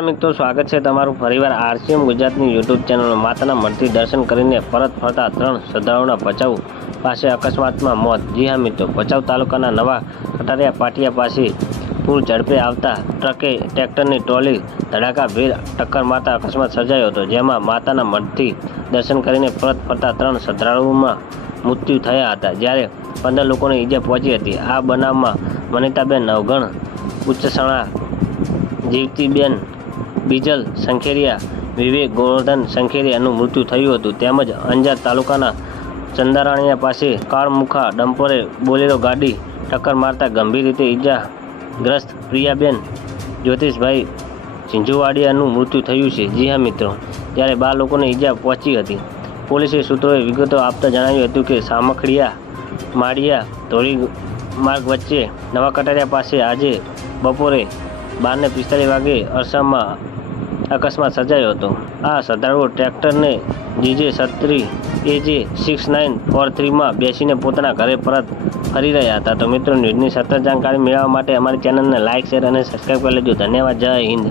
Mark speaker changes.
Speaker 1: મિત્રો, સ્વાગત છે તમારું ફરીવાર આરસીએમ ગુજરાતની યુટ્યુબ ચેનલ માતાના મઢથી દર્શન કરીને પરત ફરતા ત્રણ શ્રદ્ધાળુના ભચાઉ પાસે અકસ્માતમાં મોત. જી હા મિત્રો, ભચાઉ તાલુકાના નવા કટારિયા પાટિયા પાસે પૂર ઝડપે આવતા ટ્રકે ટ્રેક્ટરની ટ્રોલી, ધડાકા ભીર ટક્કર મારતા અકસ્માત સર્જાયો હતો, જેમાં માતાના મઠથી દર્શન કરીને પરત ફરતા ત્રણ શ્રદ્ધાળુઓમાં મૃત્યુ થયા હતા. જ્યારે પંદર લોકોને ઈજા પહોંચી હતી. આ બનાવમાં વનિતાબેન નવગણ, ઉચ્ચસણા, જીવતીબેન બીજલ સંખેરિયા, વિવેક ગોવર્ધન સંખેરિયાનું મૃત્યુ થયું હતું. તેમજ અંજાર તાલુકાના ચંદારાણીયા પાસે કાળમુખા ડમ્પરે બોલેરો ગાડી ટક્કર મારતા ગંભીર રીતે ઈજાગ્રસ્ત પ્રિયાબેન જ્યોતિષભાઈ ઝીંઝુવાડિયાનું મૃત્યુ થયું છે. જી હા, મિત્રો. જ્યારે બાર લોકોને ઈજા પહોંચી હતી. પોલીસે સૂત્રોએ વિગતો આપતા જણાવ્યું હતું કે સામખડિયા, માળિયા ધોળી માર્ગ વચ્ચે નવા કટારિયા પાસે આજે બપોરે બારને પિસ્તાલીસ વાગે અરસામાં અકસ્માત સર્જાયો હતો. આ શ્રદ્ધાળુઓ ટ્રેક્ટરને જીજે સત્રી એજે સિક્સ નાઇન ફોર થ્રીમાં બેસીને પોતાના ઘરે પરત ફરી રહ્યા હતા. તો મિત્રો, ન્યૂઝની સતત જાણકારી મેળવવા માટે અમારી ચેનલને લાઇક, શેર અને સબસ્ક્રાઈબ કરી લેજો. ધન્યવાદ. જય હિન્દ.